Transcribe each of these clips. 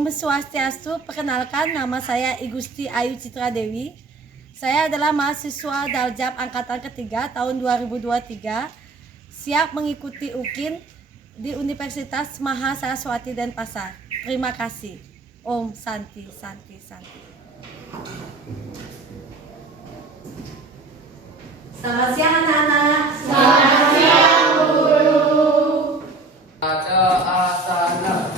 Om Swastiastu, perkenalkan nama saya Igusti Ayu Citra Dewi. Saya adalah mahasiswa Daljab Angkatan ketiga tahun 2023, siap mengikuti UKIN di Universitas Maha Saraswati Denpasar. Terima kasih. Om Santi Santi Santi. Selamat siang anak-anak. Selamat siang guru. Ada asana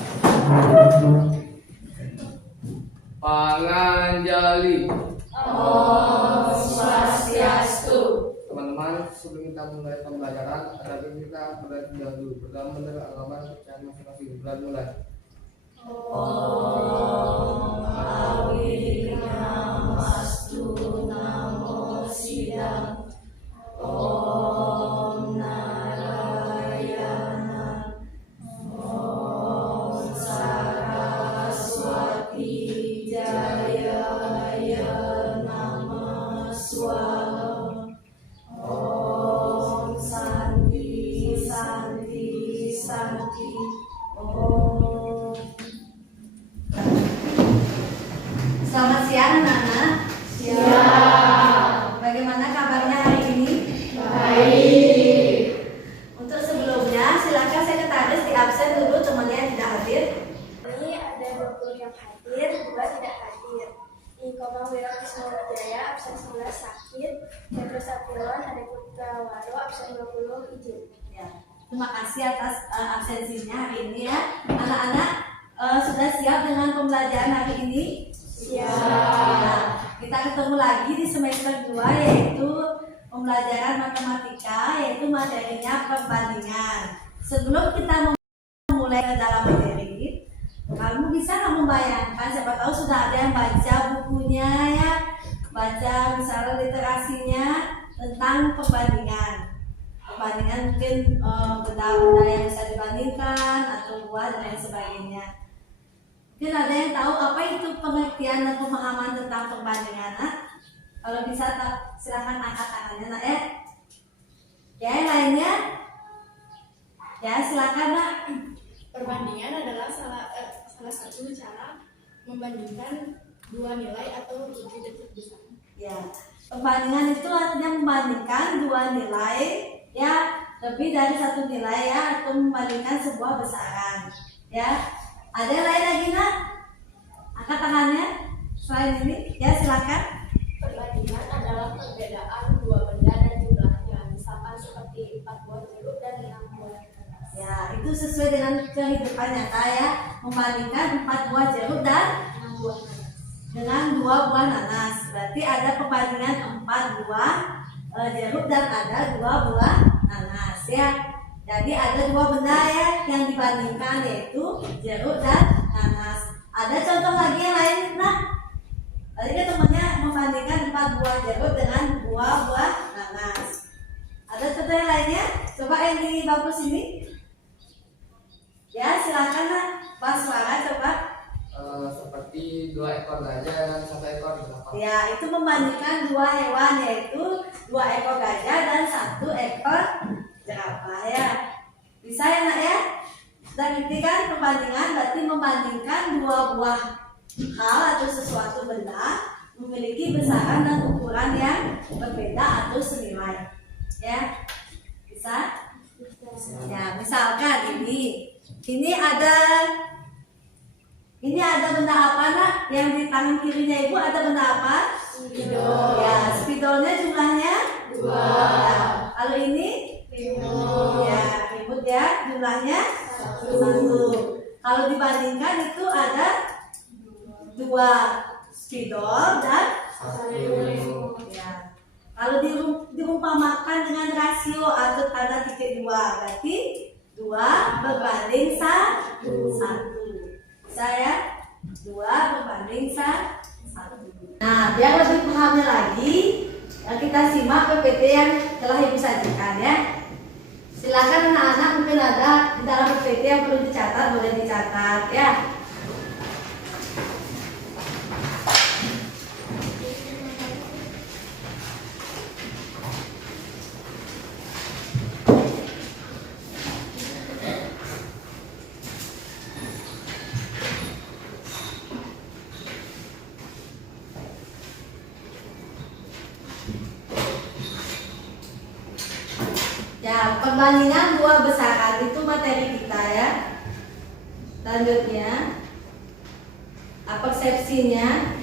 Panganjali. Om Swastiastu. Teman-teman, sebelum kita mulai pembelajaran, ada kita berdoa dulu. Pertama mendengar agama dan masing-masing. Mulai. Om Awinamastu Namo Sidang. Om Narayana. Om Saraswati Jaya Nama Swaha. Om Santi Santi Santi. Om. Selamat siang anak-anak. Siang. Bagaimana kabarnya hari ini? Baik. Untuk sebelumnya, silakan sekretaris di absen dulu temannya yang tidak hadir. Ini ada 20 yang hadir, 2 tidak hadir. Ikoma Wirakrisnawijaya absen 11 sakit, Petrus Aprilon, ada Putra Waro absen 20 izin. Ya, terima kasih atas absensinya hari ini ya. Anak-anak sudah siap dengan pembelajaran hari ini? Siap. Kita ketemu lagi di semester 2 yaitu pembelajaran matematika, yaitu materinya perbandingan. Sebelum kita memulai ke dalam materi, kamu bisa nggak membayangkan, siapa tahu sudah ada yang baca bukunya ya, baca misalnya literasinya tentang perbandingan. Perbandingan mungkin benda-benda yang bisa dibandingkan atau buah dan lain sebagainya. Mungkin ada yang tahu apa itu pengertian dan pemahaman tentang perbandingan, nah? Kalau bisa silahkan angkat tangannya nak ya. Ya, yang lainnya? Ya, silakan nak. Perbandingan adalah salah satu cara membandingkan dua nilai atau lebih dekat besar. Ya, perbandingan itu artinya membandingkan dua nilai ya, lebih dari satu nilai ya, atau membandingkan sebuah besaran. Ya, ada yang lain lagi nak? Angkat tangannya. Selain ini, ya silakan. Perbandingan adalah perbedaan dua benda dan jumlahnya, misalkan seperti 4 buah jeruk dan 6 buah nanas. Ya, itu sesuai dengan kehidupan nyata ya, membandingkan 4 buah jeruk dan 6 buah nanas. dengan 2 buah nanas. Berarti ada perbandingan 4 buah jeruk dan ada 2 buah nanas ya. Jadi ada 2 benda ya yang dibandingkan, yaitu jeruk dan nanas. Ada contoh lagi yang lain nah? Tadi kan temannya membandingkan 4 buah jeruk dengan 2 buah nanas. Ada contoh yang lainnya? Coba yang di bangku sini. Ya, silakan nak. Pak Suara coba. Seperti 2 ekor gajah dan 1 ekor jerapah. Ya, itu membandingkan 2 hewan, yaitu 2 ekor gajah dan 1 ekor jerapah ya. Bisa ya nak ya? Sudah ngerti kan perbandingan? Berarti membandingkan 2 buah hal atau sesuatu benda memiliki besaran dan ukuran yang berbeda atau senilai. Ya, bisa? Ya, misalkan ini ada benda apa nak? Yang di tangan kirinya ibu ada benda apa? Spidol. Ya, spidolnya jumlahnya 2. Ya, kalau ini? Ya, ribut ya, jumlahnya 1. Kalau dibandingkan itu ada 2 spidol dan 1. ya. Kalau diumpamakan dengan rasio atau tanda titik 2, berarti 2 berbanding 1. Bisa ya? 2 berbanding 1. Nah, biar lebih pahamnya lagi, kita simak PPT yang telah ibu sajikan ya. Silakan anak-anak, mungkin ada di dalam PPT yang perlu dicatat, boleh dicatat ya. Ya, perbandingan dua besaran itu materi kita ya. Selanjutnya, persepsinya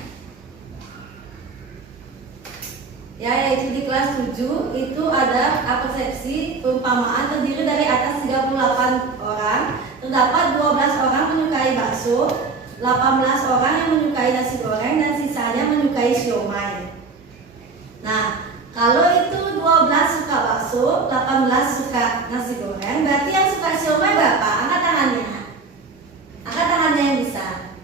ya, yaitu di kelas 7 itu ada persepsi perumpamaan terdiri dari atas 38 orang, terdapat 12 orang menyukai bakso, 18 orang yang menyukai nasi goreng, dan sisanya menyukai siomay. Nah, kalau itu 12 suka bakso, 18 suka nasi goreng, berarti yang suka siomay berapa? Angkat tangannya. Angkat tangannya yang bisa.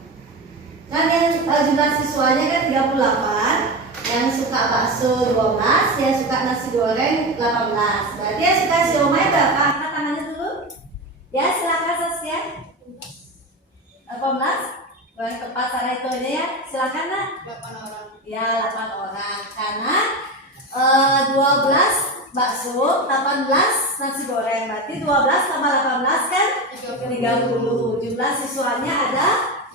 Kan yang jumlah siswanya kan 38, yang suka bakso 12, yang suka nasi goreng 18. Berarti yang suka siomay berapa? Angkat tangannya dulu. Ya, silakan Saskia. 18. Yang tepat cara hitungnya ya. Silakan Nak. 8 orang. Ya, 8 orang. Karena 12 bakso, 18 nasi goreng. Berarti 12 tambah 18 kan 30. Jumlah siswanya ada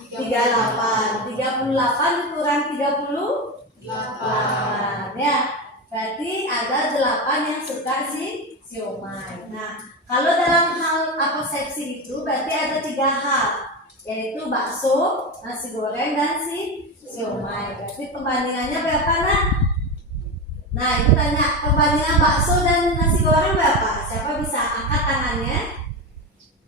38. 38 kurang 30 8 ya, berarti ada 8 yang suka siomay. Nah, kalau dalam hal persepsi itu berarti ada 3 hal, yaitu bakso, nasi goreng, dan siomay. Berarti perbandingannya berapa Nak? Nah, itu tanya perbandingan bakso dan nasi goreng berapa? Siapa bisa angkat tangannya?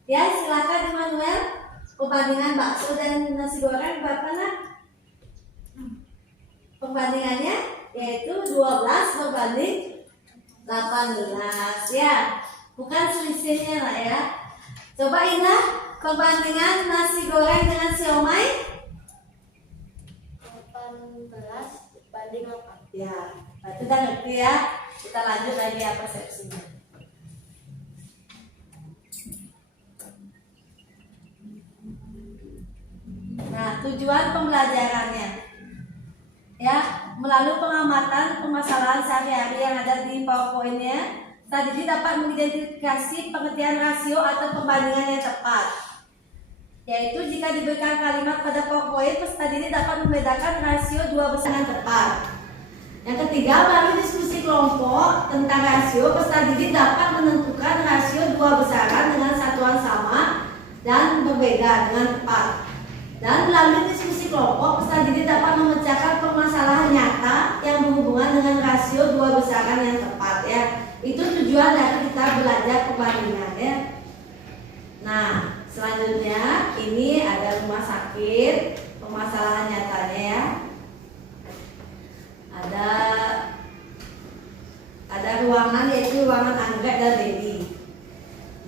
Ya, silakan Immanuel. Perbandingan bakso dan nasi goreng berapa Nak? Perbandingannya yaitu 12 berbanding 18 ya, bukan selisihnya lah ya. Coba Indah, perbandingan nasi goreng dengan siomay 18 banding 8. ya, berarti kita ngerti ya. Kita lanjut lagi ya persepsinya. Nah, tujuan pembelajarannya ya, melalui pengamatan permasalahan sehari-hari yang ada di PowerPoint-nya, tadi dapat mengidentifikasi pengertian rasio atau perbandingan yang tepat. Yaitu jika diberikan kalimat pada PowerPoint, peserta didik dapat membedakan rasio dua besaran tepat. Yang ketiga, melalui diskusi kelompok tentang rasio, peserta didik dapat menentukan rasio dua besaran dengan satuan sama dan berbeda dengan tepat. Dan melalui diskusi kelompok, peserta didik dapat memecahkan permasalahan nyata yang berhubungan dengan rasio dua besaran yang tepat ya. Itu tujuan dari kita belajar perbandingan ya. Nah, selanjutnya ini ada rumah sakit, permasalahan nyatanya ya. Ada ruangan, yaitu ruangan Anggrek dan Dedi.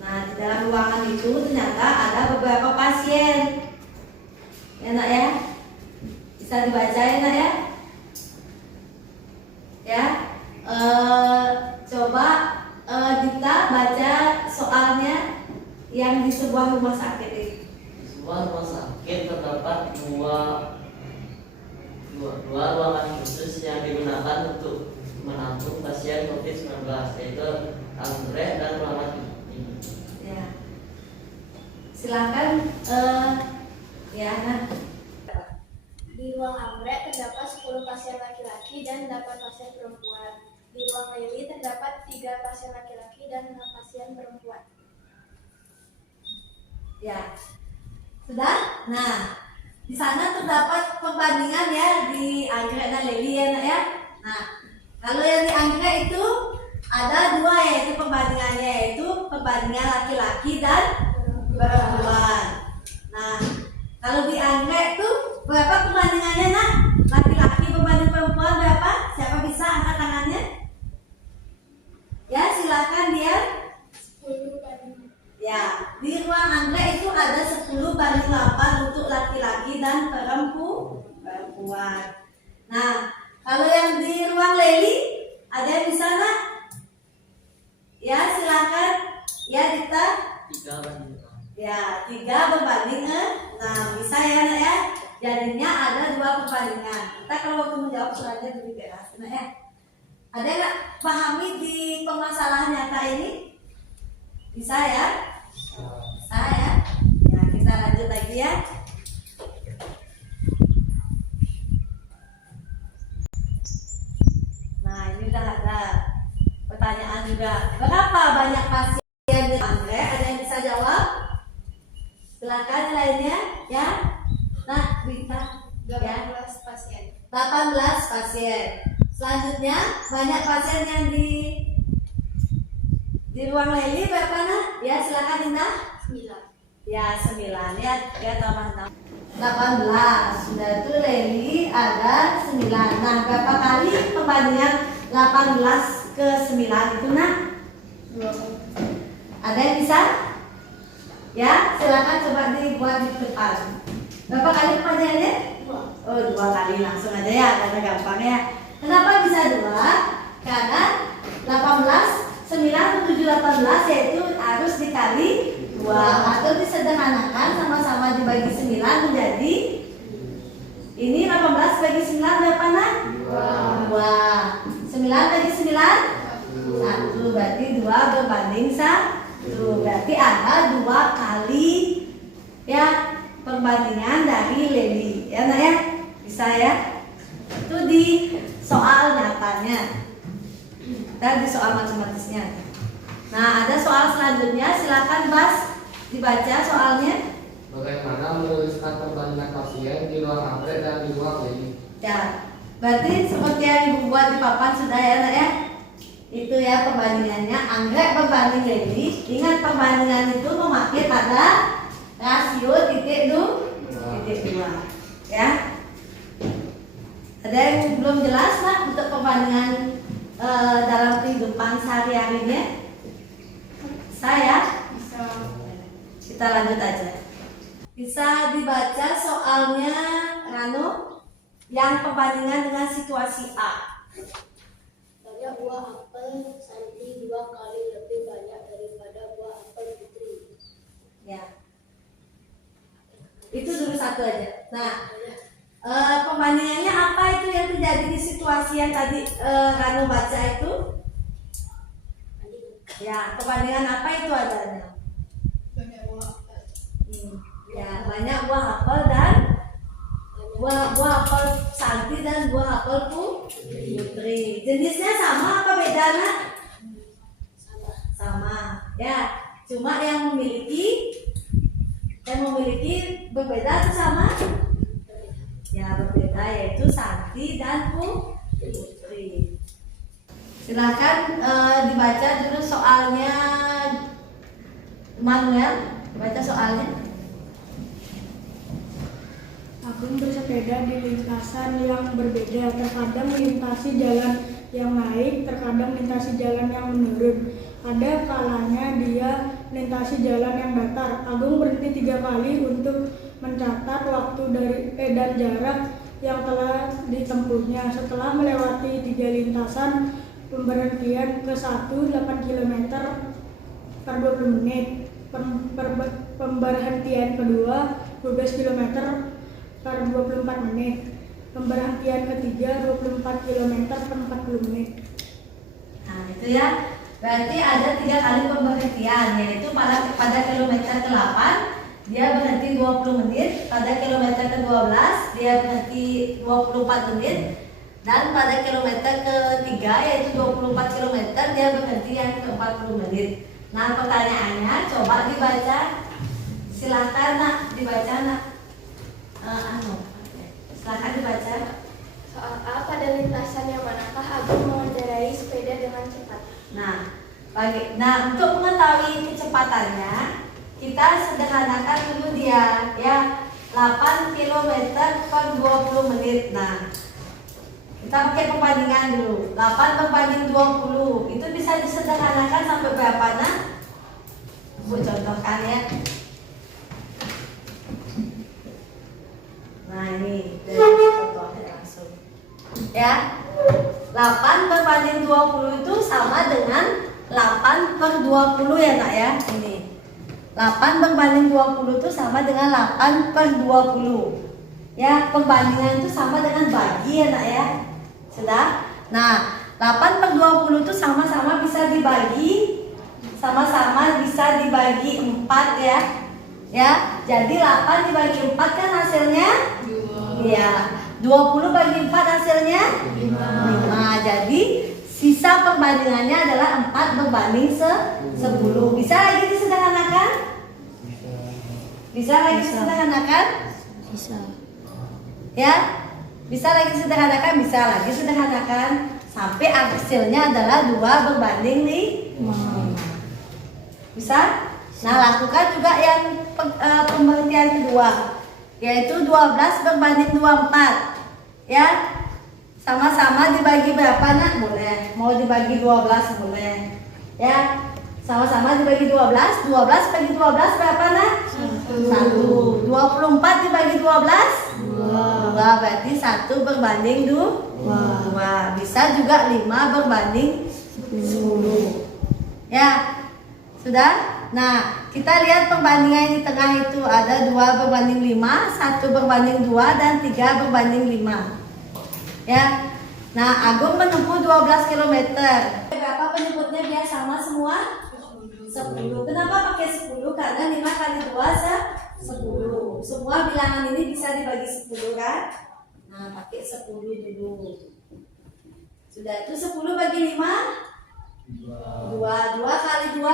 Nah, di dalam ruangan itu ternyata ada beberapa pasien. Enak ya, bisa dibaca enak ya. Ya, coba Dita baca soalnya yang di sebuah rumah sakit ini. Di sebuah rumah sakit terdapat dua ruangan khusus yang digunakan untuk menampung pasien COVID-19, yaitu anggrek dan ruangan ini. Ya, silakan. Ya, nah. Di ruang anggrek terdapat 10 pasien laki-laki dan 8 pasien perempuan. Di ruang Leli terdapat 3 pasien laki-laki dan 6 pasien perempuan. Ya, sudah. Nah, di sana terdapat perbandingan ya di Anggrek dan Leli ya, Nak ya. Nah, kalau yang di Anggrek itu ada 2, yaitu perbandingannya, yaitu perbandingan laki-laki dan perempuan. Nah, kalau di Anggrek tuh berapa perbandingannya Nak? Laki-laki berbanding perempuan berapa? Siapa bisa angkat tangannya? Ya, silakan dia. 10 banding. Ya, di ruang Anggrek itu ada 10 banding 8 untuk laki-laki dan perempuan. Nah, kalau yang di ruang Leli ada yang bisa Nak? Ya, silakan. Ya, Dita. 3 banding 6. Ya, 3 berbanding 6. Bisa ya Nak ya. Jadinya ada 2 perbandingan. Kita kalau waktu menjawab soalnya lebih beres Nak ya. Ada nggak pahami di permasalahan nyata ini? Bisa ya? Bisa ya. Ya, kita lanjut lagi ya. Nah, ini juga. Berapa banyak pasien di anggrek? Ada yang bisa jawab? Silakan yang lainnya ya. Nah, Bita. 18 pasien. 18 pasien. Selanjutnya banyak pasien yang di ruang Leli berapa nak? Ya silakan Indah. 9. Ya 9 ya tambah 18. Sudah itu Leli ada 9. Nah berapa kali pembandingan 18 ke 9 itu nak? 2. Ada yang bisa? Ya silakan coba dibuat di depan. Berapa kali pembandingannya? 2. Oh 2 kali langsung aja ya karena gampang ya. Kenapa bisa 2? Karena 18 9 7 18 yaitu harus dikali 2 atau disederhanakan sama-sama dibagi 9 menjadi ini 18 bagi 9 berapa nak? 2. 9 bagi 9 1 berarti 2 berbanding 1 berarti ada 2 kali ya perbandingan dari Leli ya nak ya bisa ya itu di soal nyatanya dan di soal matematisnya. Nah ada soal selanjutnya silakan Bas dibaca soalnya. Bagaimana menuliskan perbandingan pasien di ruang anggrek dan di ruang Leli? Ya berarti seperti yang ibu buat di papan sudah ya nak ya. Itu ya perbandingannya anggrek berbanding Leli. Ingat perbandingan itu memakai pada rasio titik 2 ya. Ada yang belum jelas nak untuk perbandingan dalam kehidupan sehari-harinya? Saya Bisa. kita lanjut aja. Bisa dibaca soalnya Rano yang perbandingan dengan situasi A. Banyak buah apel Santi 2 kali lebih banyak daripada buah apel Putri. Ya. Itu dulu satu aja. Nah, pembandingannya apa itu yang terjadi di situasi yang tadi Rano baca itu? Ya, perbandingan apa itu adanya? Banyak buah apel. Ya, banyak buah apel dan buah apel Santi dan buah apel Putri. Jenisnya sama apa beda nak? Sama. Ya, cuma yang memiliki berbeda atau sama? Ya berbeda yaitu Santi dan Putri. Silakan dibaca dulu soalnya Manuel, baca soalnya. Agung bersepeda di lintasan yang berbeda, terkadang melintasi jalan yang naik, terkadang melintasi jalan yang menurun. Ada kalanya dia melintasi jalan yang datar. Agung berhenti 3 kali untuk mencatat waktu dan jarak yang telah ditempuhnya. Setelah melewati 3 lintasan, pemberhentian ke 1 8 km per 20 menit, pemberhentian kedua 12 km per 24 menit, pemberhentian ketiga 24 km per 40 menit. Nah itu ya, berarti ada 3 kali pemberhentian, yaitu pada kilometer ke-8 dia berhenti 20 menit, pada kilometer ke-12 dia berhenti 24 menit, dan pada kilometer ke-3 yaitu 24 km dia berhenti yang ke-40 menit. Nah pertanyaannya coba dibaca, silahkan nak dibaca nak. Silahkan dibaca. Soal A, pada lintasan yang manakah Agung mengendarai sepeda dengan cepat? Nah untuk mengetahui kecepatannya kita sederhanakan dulu dia ya 8 km per 20 menit. Nah kita pakai perbandingan dulu 8 berbanding 20 itu bisa disederhanakan sampai berapa nak? Bu contohkan ya. Nah ini dari contohnya langsung ya 8 berbanding 20 itu sama dengan 8 per 20 ya nak ya. Ini 8 berbanding 20 itu sama dengan 8 per 20 ya, perbandingan itu sama dengan bagi ya nak ya. Sudah? Nah 8 per 20 itu sama-sama bisa dibagi, sama-sama bisa dibagi 4 ya. Ya, jadi 8 dibagi 4 kan hasilnya 2. Iya, 20 bagi 4 hasilnya 5. Jadi sisa bisa perbandingannya adalah 4 berbanding 10. Bisa lagi disederhanakan? Bisa lagi disederhanakan? Bisa. Ya, bisa lagi sederhanakan, bisa lagi sederhanakan sampai hasilnya adalah 2 berbanding 5. Bisa? Nah, lakukan juga yang pemberhentian kedua, yaitu 12 berbanding 24. Ya, sama-sama dibagi berapa nak? Boleh. Mau dibagi 12 boleh. Ya, sama-sama dibagi 12. 12 bagi 12 berapa nak? 1. 24 dibagi 12? 2. Berarti 1 berbanding 2. Bisa juga 5 berbanding 10. Ya, sudah? Nah, kita lihat perbandingan di tengah itu ada 2 berbanding 5, 1 berbanding 2, dan 3 berbanding 5. Ya. Nah, Agung menempuh 12 km. Berapa penyebutnya biar sama semua? 10. Kenapa pakai 10? Karena 5 kali 2 10. Semua bilangan ini bisa dibagi 10 kan? Nah, pakai 10 dulu. Sudah itu 10 bagi 5? 2. 2 kali 2?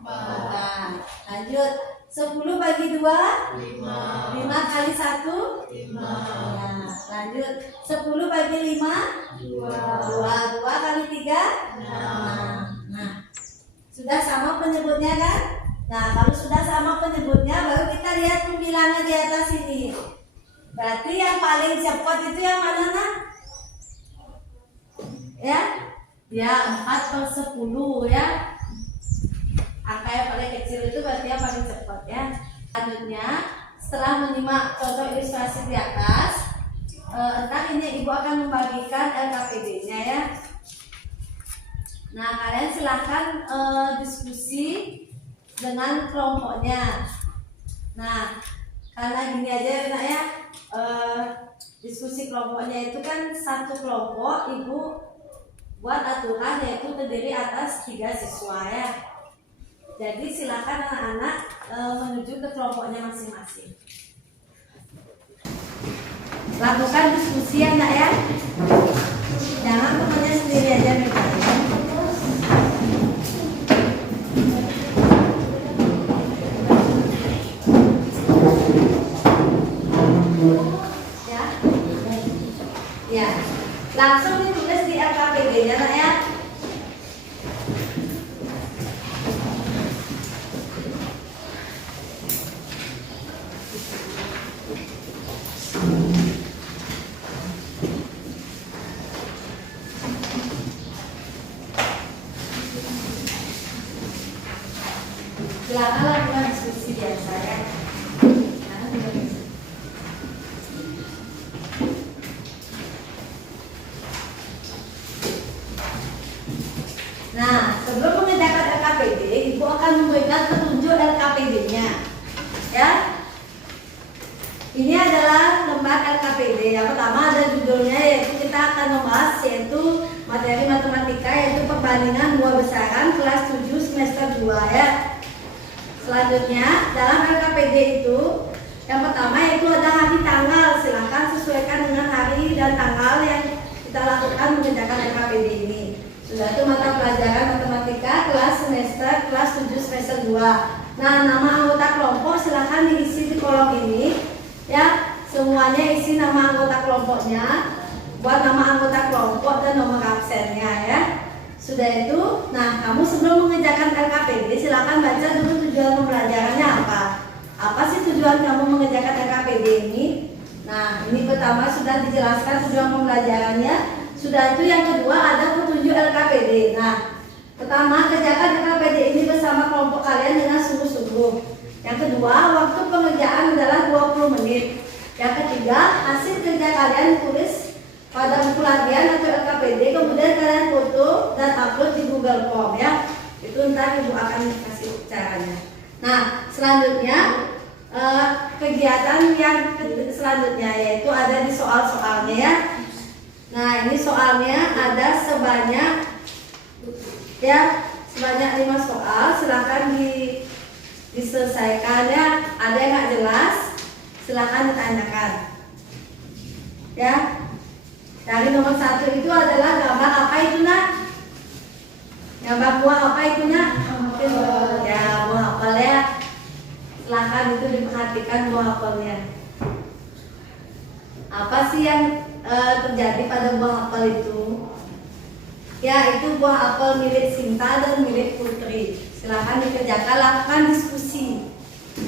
4. Lanjut. 10 bagi 2? 5 kali 1? 5. Nah, lanjut. 10 bagi 5? 2. 2 kali 3? 6. Nah, sudah sama penyebutnya kan? Nah, kalau sudah sama penyebutnya, baru kita lihat pembilangan di atas ini. Berarti yang paling cepat itu yang mana nak? Ya? Ya, 4/10 ya. Angka yang paling kecil itu berarti yang paling cepat ya. Selanjutnya, setelah menyimak contoh ilustrasi di atas, entah ini ibu akan membagikan LKPD-nya ya. Nah, kalian silahkan diskusi dengan kelompoknya. Nah, karena gini aja nak ya, diskusi kelompoknya itu kan satu kelompok ibu buat aturan yaitu terdiri atas 3 siswa ya. Jadi silakan anak-anak menuju ke kelompoknya masing-masing. Lakukan diskusi ya nak ya. Jangan temannya sendiri aja megang. Ya. Ya. Langsung ditulis di LKPD-nya nak ya. Silakan lakukan diskusi biasa ya. Nah, sebelum mengerjakan LKPD, ibu akan memberikan petunjuk LKPD-nya. Ya. Ini adalah lembar LKPD. Yang pertama ada judulnya, yaitu kita akan membahas yaitu materi matematika, yaitu perbandingan 2 besaran kelas 7 semester 2 ya. Selanjutnya dalam LKPD itu yang pertama yaitu ada hari tanggal. Silahkan sesuaikan dengan hari dan tanggal yang kita lakukan mengerjakan LKPD ini. Sudah itu mata pelajaran matematika kelas 7 semester 2. Nah, nama anggota kelompok silahkan diisi di kolom ini ya. Semuanya isi nama anggota kelompoknya, buat nama anggota kelompok dan nomor absennya ya. Sudah itu, nah kamu sebelum mengerjakan LKPD silahkan baca dulu tujuan pembelajarannya apa. Apa sih tujuan kamu mengerjakan LKPD ini? Nah, ini pertama sudah dijelaskan tujuan pembelajarannya. Sudah itu yang kedua ada petunjuk LKPD. Nah, pertama kerjakan LKPD ini bersama kelompok kalian dengan sungguh-sungguh. Yang kedua, waktu pengerjaan adalah 20 menit. Yang ketiga, hasil kerja kalian tulis pada buku latihan atau LKPD, kemudian kalian foto dan upload di Google Form ya. Itu ntar ibu akan kasih caranya. Nah, selanjutnya kegiatan yang selanjutnya yaitu ada di soal-soalnya ya. Nah, ini soalnya ada sebanyak 5 soal. Silahkan diselesaikan ya. Ada yang nggak jelas, silahkan ditanyakan ya. Dari nomor 1 itu adalah gambar apa itu nak? lanjutkan buah apelnya. Apa sih yang terjadi pada buah apel itu? Ya, itu buah apel milik Sinta dan milik Putri. Silahkan dikerjakan, lakukan diskusi.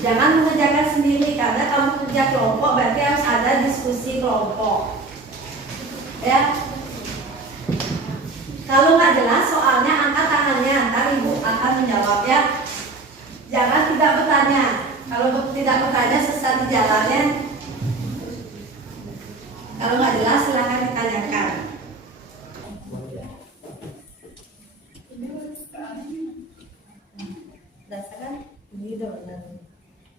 Jangan mengerjakan sendiri, karena kamu kerja kelompok berarti harus ada diskusi kelompok. Ya. Kalau nggak jelas soalnya, angkat tangannya, ntar ibu akan menjawab ya. Jangan tidak bertanya. Kalau tidak bertanya sesat di jalannya. Kalau nggak jelas silahkan ditanyakan. Dasarkan ini dengan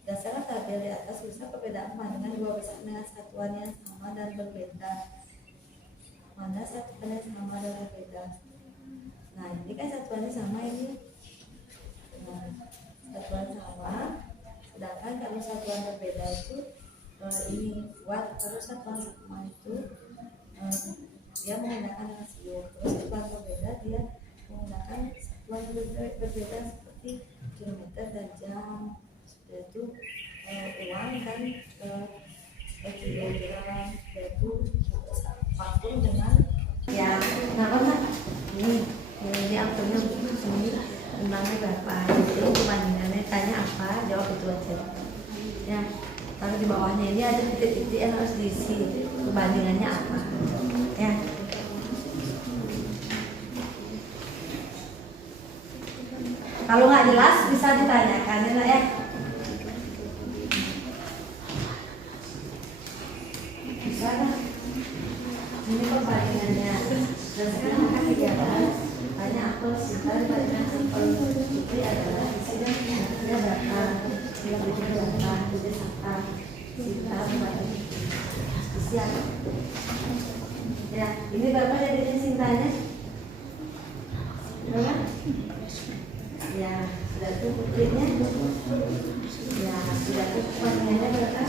dasarkan tabel di atas bisa perbedaan pandangan dua besar dengan satuan yang sama dan berbeda. Mana satuannya sama dan berbeda? Nah, ini kan satuannya sama ini. Nah, satuan sama. Sedangkan kalau satuan berbeda itu ini buat, terus satuan sama itu dia menggunakan rasio. Terus satuan berbeda dia menggunakan satuan berbeda seperti kilometer dan jam, yaitu uang dan kilogram, yaitu waktu dengan ya. Nah, ini apelnya ini tentangnya berapa, itu perbandingannya, tanya apa, jawab itu aja ya. Lalu di bawahnya ini ada titik-titik yang harus diisi, perbandingannya apa ya. Kalau nggak jelas bisa ditanyakan ya. Bisa kan? Ini perbandingannya. Dan sekarang akan dijalan banyak apel Sinta dibandingkan apel Putri adalah isinya berapa, yang berapa, jadi Sinta isian. Ya, ini berapa jadinya Sintanya? Berapa? Ya, sudah tuh Putrinya. Ya, sudah tuh perbandingannya berapa?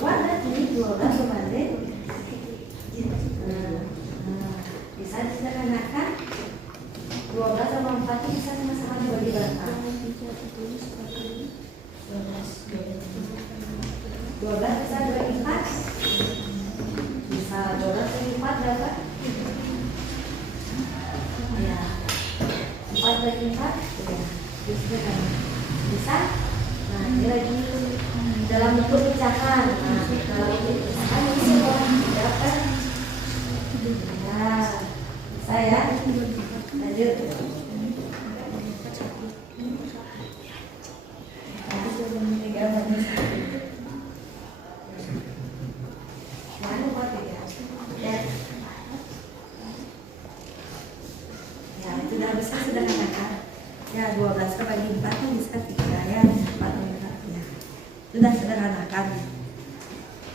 Buat ini 12 berbanding. Bisa disederhanakan 12 sama 4 itu bisa sama-sama dibagi berapa? 12 bisa dibagi 4? Bisa 12 bagi 4 berapa? Ya, 4 bagi 4? Ya, bisa? Nah, ini lagi dalam bentuk pecahan. Nah, dalam bentuk pecahan ini sekolah berapa? Nah, saya lanjut. Ya, itu sudah bisa sederhanakan. Ya, 12 bagi 4 kan bisa 3 ya, 4 ya. Sudah sederhanakan.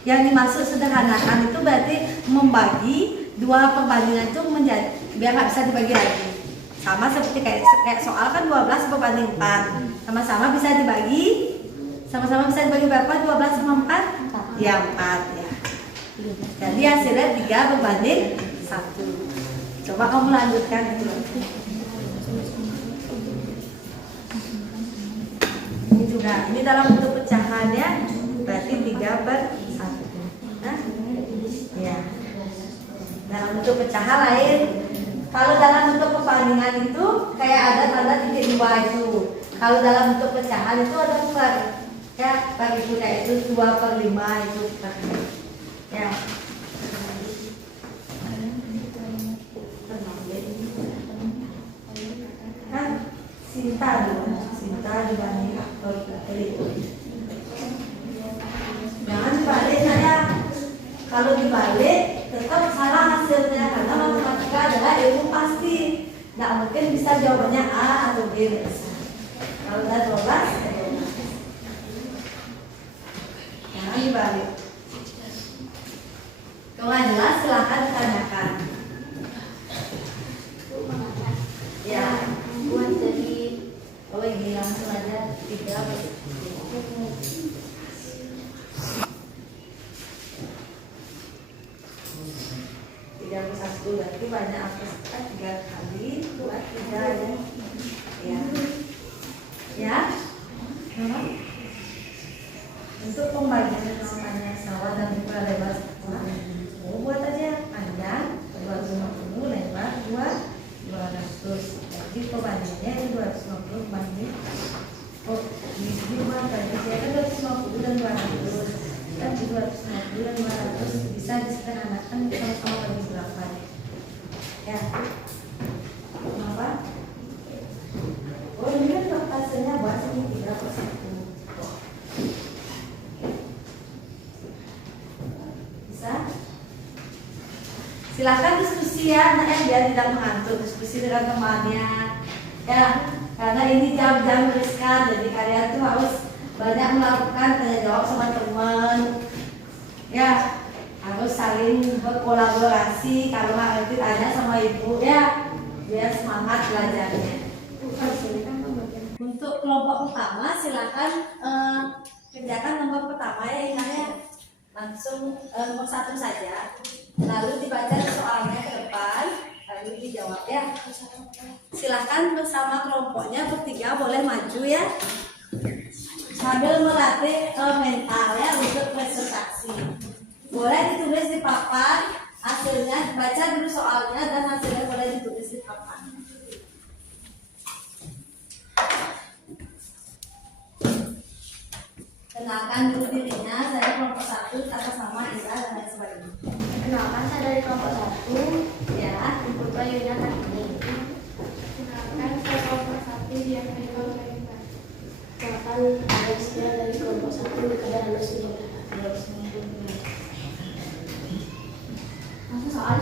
Yang dimaksud sederhanakan itu berarti membagi dua perbandingan itu menjadi biar nggak bisa dibagi lagi. Sama seperti kayak soal kan 12 berbanding 4. Sama-sama bisa dibagi. Sama-sama bisa dibagi berapa? 12 sama 4? Ya 4 ya. Jadi hasilnya 3 berbanding 1. Coba kamu lanjutkan itu. Ini juga, ini dalam bentuk pecahannya berarti 3/1. Nah, ya. Dalam bentuk pecahan lain. Kalau dalam bentuk perbandingan itu kayak ada tanda titik 2 itu. Kalau dalam bentuk pecahan itu ada per itu kayak itu 2/5 itu ya. Kan Sinta dibanding apel Putri. Jangan dibalik saya. Kalau dibalik tetap salah hasilnya, karena matematika adalah ilmu pasti. Nggak mungkin bisa jawabannya A atau B. Kalau udah 12, jangan dibalik. Kalau nggak jelas silahkan ditanyakan. Ya, buat jadi ini langsung aja 31 berarti banyak atas 3 kali buat 3 ya. Ya. Untuk pembagian panjang sawah dan ukuran lebar sawah, buat aja panjang 250, lebar 200. Jadi pembandingnya itu 250 banding. Oh, ini buat tadi saya kan 250 dan 200. Tapi 250 dan 200 bisa disederhanakan sama-sama bagi berapa? Ya. Kenapa? Oh, ini kan hasilnya buat ini 3/1. Bisa? Silakan diskusi ya, biar tidak mengantuk, diskusi dengan temannya. Ya, karena ini jam-jam riskan, jadi kalian tuh harus banyak melakukan tanya jawab sama teman. Ya, harus saling berkolaborasi. Kalau nanti tanya sama ibu ya, biar semangat belajarnya. Untuk kelompok pertama silakan kerjakan nomor pertama ya, ingatnya langsung nomor 1 saja. Lalu dibaca soalnya ke depan, lalu dijawab ya. Silakan bersama kelompoknya bertiga boleh maju ya, sambil melatih mental ya untuk presentasi. Boleh ditulis di papan hasilnya, baca dulu soalnya dan hasilnya boleh ditulis di papan. Kenalkan dulu dirinya, saya kelompok 1 atas nama Ira dan lain sebagainya. Kenalkan, saya dari kelompok 1. Ya, Putra Yuna Kartini. Kenalkan, saya kelompok 1 yang medical medical. Kenalkan, saya dari kelompok 1 Kadar Halus langsung soal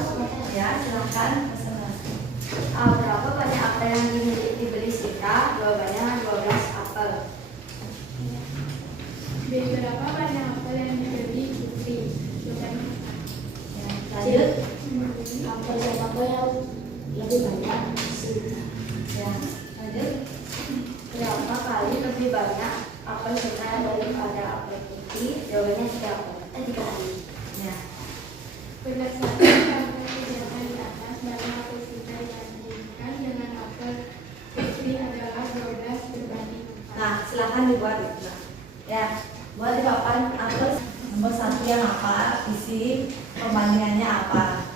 ya, silakan presentasi. Berapa banyak apel yang dibeli Sita? Jawabannya 12 apel. Berapa banyak apel yang dibeli Putri? Jawabannya Ya, lanjut. Apel siapa yang lebih banyak? Ya, lanjut. Berapa kali lebih banyak apel Sita daripada apel Putri? Jawabannya 3 kali. Ya, berdasarkan karena kejadian di atas, banyak apel Sita dibandingkan dengan apel Putri adalah 12 berbanding 4. nah silakan dibuat itu. Ya, buat di papan apel nomor 1 yang apa, isi perbandingannya apa.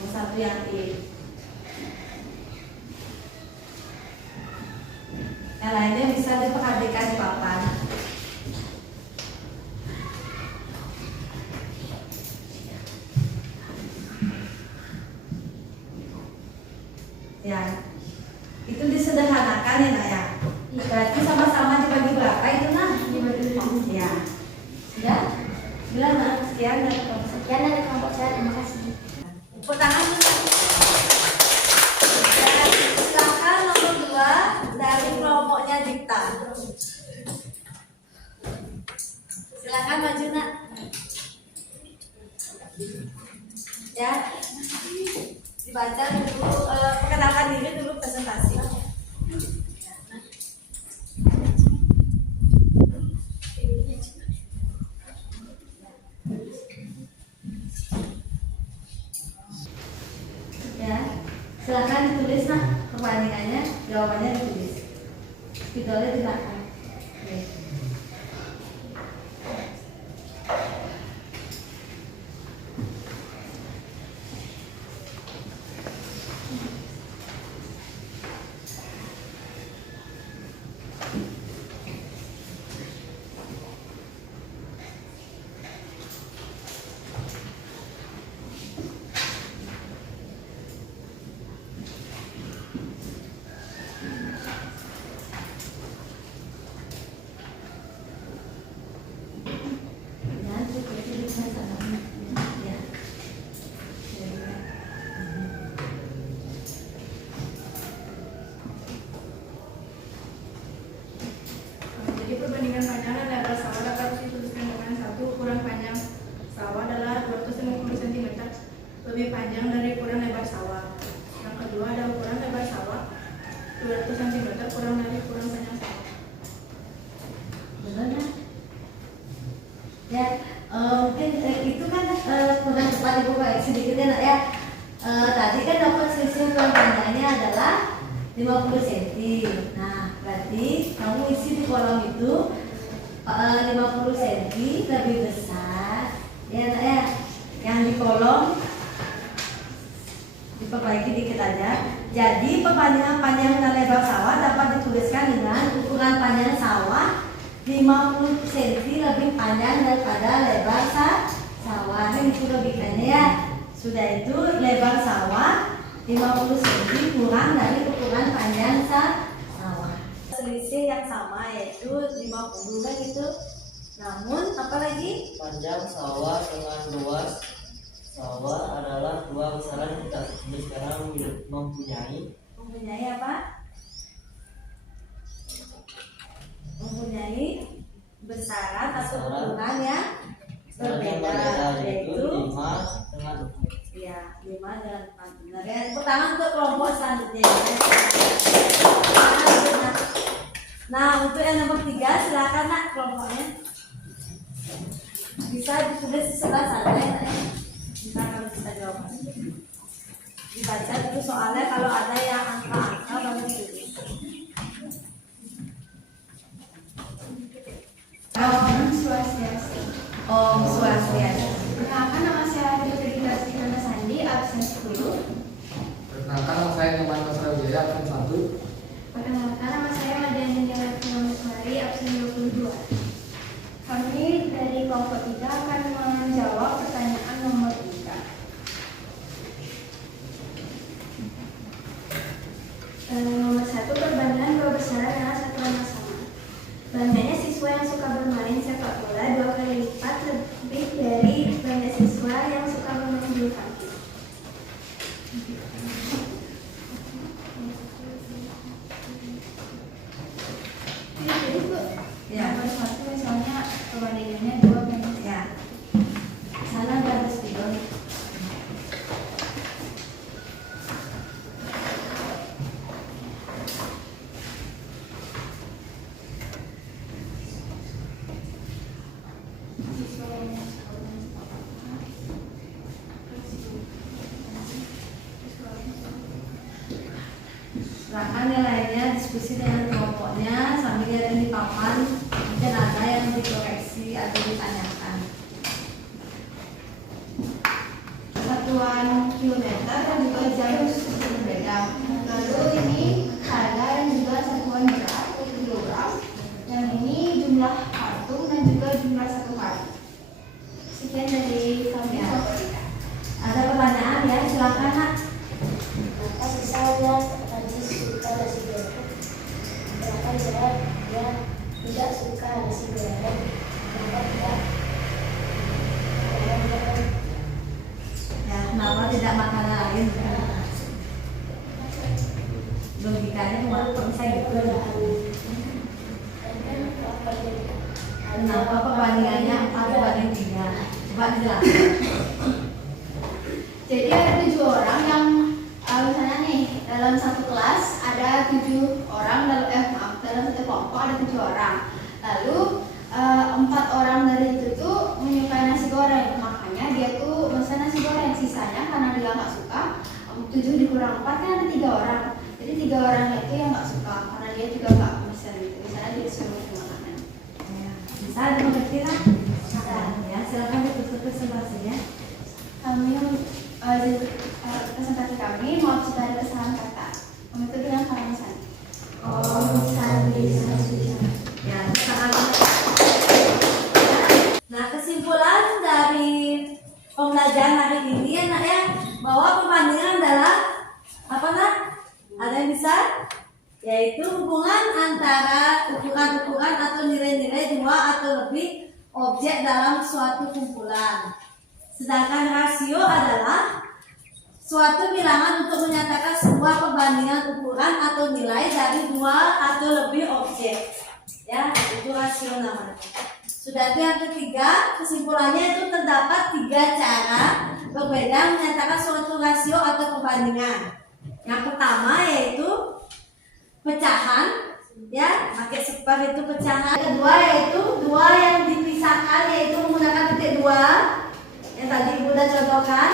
Nomor 1 yang I. Yang lainnya bisa diperhatikan di papan. Ya, itu disederhanakan ya nak ya. Berarti sama-sama dibagi berapa itu nak? Dibagi 5. Ya, sudah. Bilang nak sekian dari kelompok. Sekian dari kelompok saya, terima kasih. Tepuk tangan dulu. Dan silakan nomor 2 dari kelompoknya Dikta. Silakan maju nak. Ya, dibaca dulu, perkenalkan diri dulu presentasi. Ya, silakan ditulis nak perbandingannya, jawabannya ditulis. Spidolnya di belakang. Oke. Dan seperti di sana. Ya. Jadi perbandingan panjang dan lebar sawah dapat dituliskan dengan 1. Ukuran panjang sawah adalah 250 cm lebih panjang dari ukuran lebar sawah. Yang kedua ada ukuran lebar sawah 200 cm kurang dari ukuran panjang sawah. Benar kan? Ya, mungkin itu kan kurang cepat ibu baik sedikit ya nak ya. Tadi kan dapat selisih ukuran panjangnya adalah 50 cm. Nah, berarti kamu isi di kolom itu 50 cm lebih besar ya, yang di kolom diperbaiki dikit aja. Jadi perbandingan panjang dan lebar sawah dapat dituliskan dengan ukuran panjang sawah 50 cm lebih panjang daripada lebar sawah. Ini itu lebihannya ya. Sudah itu lebar sawah 50 cm kurang dari ukuran panjang sawah. Selisih yang sama yaitu 50 kan gitu. Namun apalagi Panjang sawah dengan luas sawah adalah dua besaran kita. Jadi sekarang mempunyai apa? Mempunyai besaran atau ukuran yang berbeda, yaitu 5 dengan 4. ya 5 dengan 4. Benar ya. Pertama untuk kelompok selanjutnya. Nah, untuk yang nomor 3 silakan nak kelompoknya. Bisa ditulis di sebelah sana ya. Bisa kalau bisa jawab. Dibaca dulu soalnya, kalau ada yang angka-angka baru ditulis. Om Swastiastu. Om Swastiastu. Perkenalkan, nama saya Dr. Siti Sandi, absen 10. Perkenalkan, nama saya Nyoman Basrawijaya, absen 1. Perkenalkan, nama saya Madiani Nyalasari, absen 22. Kami dari kelompok 3 akan menjawab pertanyaan nomor 3. Nomor 1, perbandingan dua besaran adalah satuan yang sama. Banyaknya siswa yang suka bermain sepak bola 2 kali lipat lebih dari banyak siswa yang suka bermain bulu tangkis. Jadi Bu, Ya. nomor 1 misalnya perbandingannya 2 banding 1. Ya. Sana garis bidon. Silahkan nilainya diskusi dengan kelompoknya sambil lihat di papan, mungkin ada yang dikoreksi atau ditanyakan. Satuan kilometer dan juga jam berbeda. Lalu ini harga dan juga satuan berat kilogram. Yang ini jumlah kartung dan juga jumlah satu kartung. Sekian dari kami. Ada pertanyaan ya, silakan nak. Maka misalnya Najis suka nasi goreng, maka jawab dia tidak suka nasi goreng, maka tidak. Ya, kenapa tidak makan lain? Logikanya cuma bisa gitu. Kenapa perbandingannya 4:3? Coba dijelaskan. Jadi ada 7 orang yang misalnya nih dalam satu kelas ada 7 orang, dalam satu kelompok ada 7 orang. Lalu 4 orang dari itu tuh menyukai nasi goreng, makanya dia tuh pesan nasi goreng. Sisanya karena dia nggak suka, 7 dikurang 4 kan ada 3 orang. Jadi 3 orang itu yang nggak suka karena dia juga nggak pesan gitu. Misalnya dia disuruh makanan. Ya, bisa dimengerti lah. Ya, silakan ditutup presentasinya. Kami presentasi kami mau dari kesalahan kata. Itu dengan Kang Sandi. Ya, sangat. Nah, kesimpulan dari pembelajaran hari ini ya nak ya, bahwa perbandingan adalah apa nak? Ada yang bisa? Yaitu hubungan antara ukuran-ukuran atau nilai-nilai 2 atau lebih objek dalam suatu kumpulan. Sedangkan rasio adalah suatu bilangan untuk menyatakan sebuah perbandingan ukuran atau nilai dari 2 atau lebih objek. Ya, itu rasio namanya. Sudah itu yang ketiga, kesimpulannya itu terdapat 3 cara berbeda menyatakan suatu rasio atau perbandingan. Yang pertama yaitu pecahan, ya, pakai seper itu pecahan. Yang kedua yaitu 2 yang dipisahkan, yaitu menggunakan titik 2 yang tadi Ibu sudah contohkan,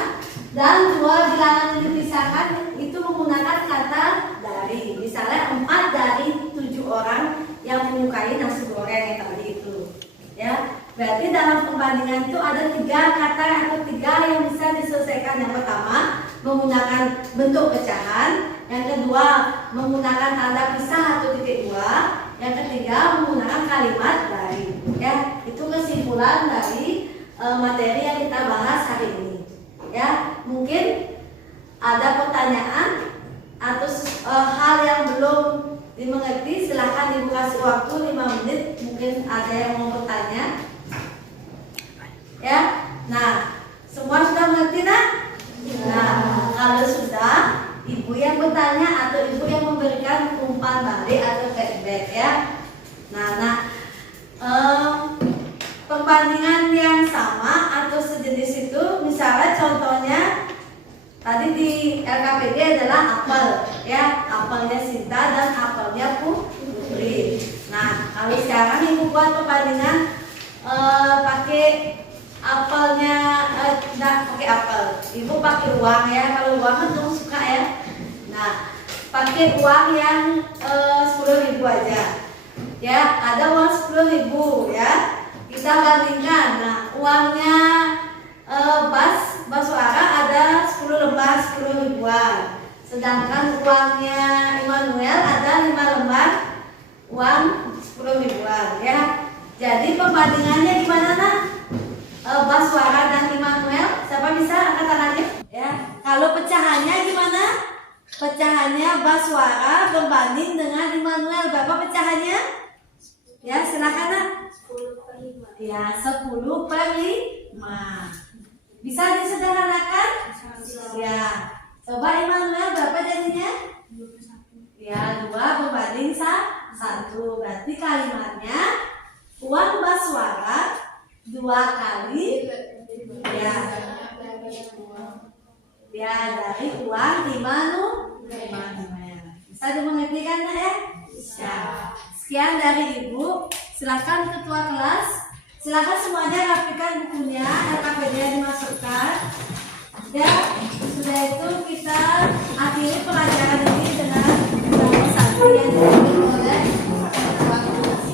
dan 2 bilangan yang dipisahkan itu menggunakan kata dari. Misalnya 4 dari 7 orang yang menyukai nasi goreng yang tadi itu. kata atau 3 yang bisa diselesaikan. Yang pertama, menggunakan bentuk pecahan. Yang kedua, menggunakan tanda pisah atau titik 2. Yang ketiga, menggunakan kalimat dari. Ya, itu kesimpulan dari materi yang kita bahas hari ini. Ya, mungkin ada pertanyaan atau hal yang belum dimengerti, silahkan Ibu kasih waktu 5 menit. Mungkin ada yang mau bertanya. Ya, nah, semua sudah mengerti nah? Nah, kalau sudah, Ibu yang bertanya atau Ibu yang memberikan umpan balik atau feedback ya. Nah, perbandingan yang sama atau sejenis itu, misalnya contohnya tadi di LKPD adalah apel, ya, apelnya Sinta dan apelnya Putri. Nah, kalau sekarang Ibu buat perbandingan pakai apelnya, enggak pakai apel, Ibu pakai uang ya. Kalau uang kan dong suka ya. Nah, pakai uang yang 10.000 aja. Ya, ada uang 10.000 ya. Kita bandingkan. Nah, uangnya Baswara ada 10 lembar 10 ribuan. Sedangkan uangnya Immanuel ada 5 lembar uang 10 ribuan ya. Jadi perbandingannya gimana nak? Baswara dan Immanuel, siapa bisa angkat tangannya? Ya. Kalau pecahannya gimana? Pecahannya Baswara berbanding dengan Immanuel, berapa pecahannya? Ya, silakan nak. 10/5. Ya, 10/5. Bisa disederhanakan? Ya. Coba Immanuel berapa jadinya? 21. Ya, 2 berbanding 1. Berarti kalimatnya uang Baswara 2 kali ya. Ya, dari uang Immanuel. Bisa dimengerti kan ya? Ya. Sekian dari Ibu. Silakan ketua kelas. Silakan semuanya rapikan bukunya, LKPD-nya dimasukkan. Ya, sudah itu kita akhiri pelajaran ini dengan drama santri yang dipimpin oleh ketua kelas.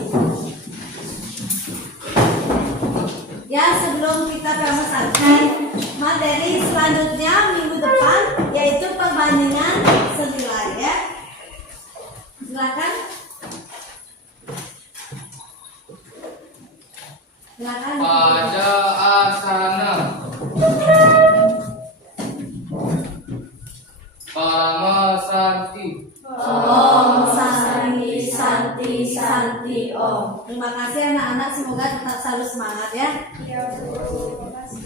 Ya, sebelum kita drama santri, materi selanjutnya minggu depan yaitu perbandingan senilai ya. Silakan. Silakan. Pada asana Parama Santi. Om Santi Santi Santi Om. Terima kasih anak-anak, semoga tetap selalu semangat ya. Ya, terima kasih.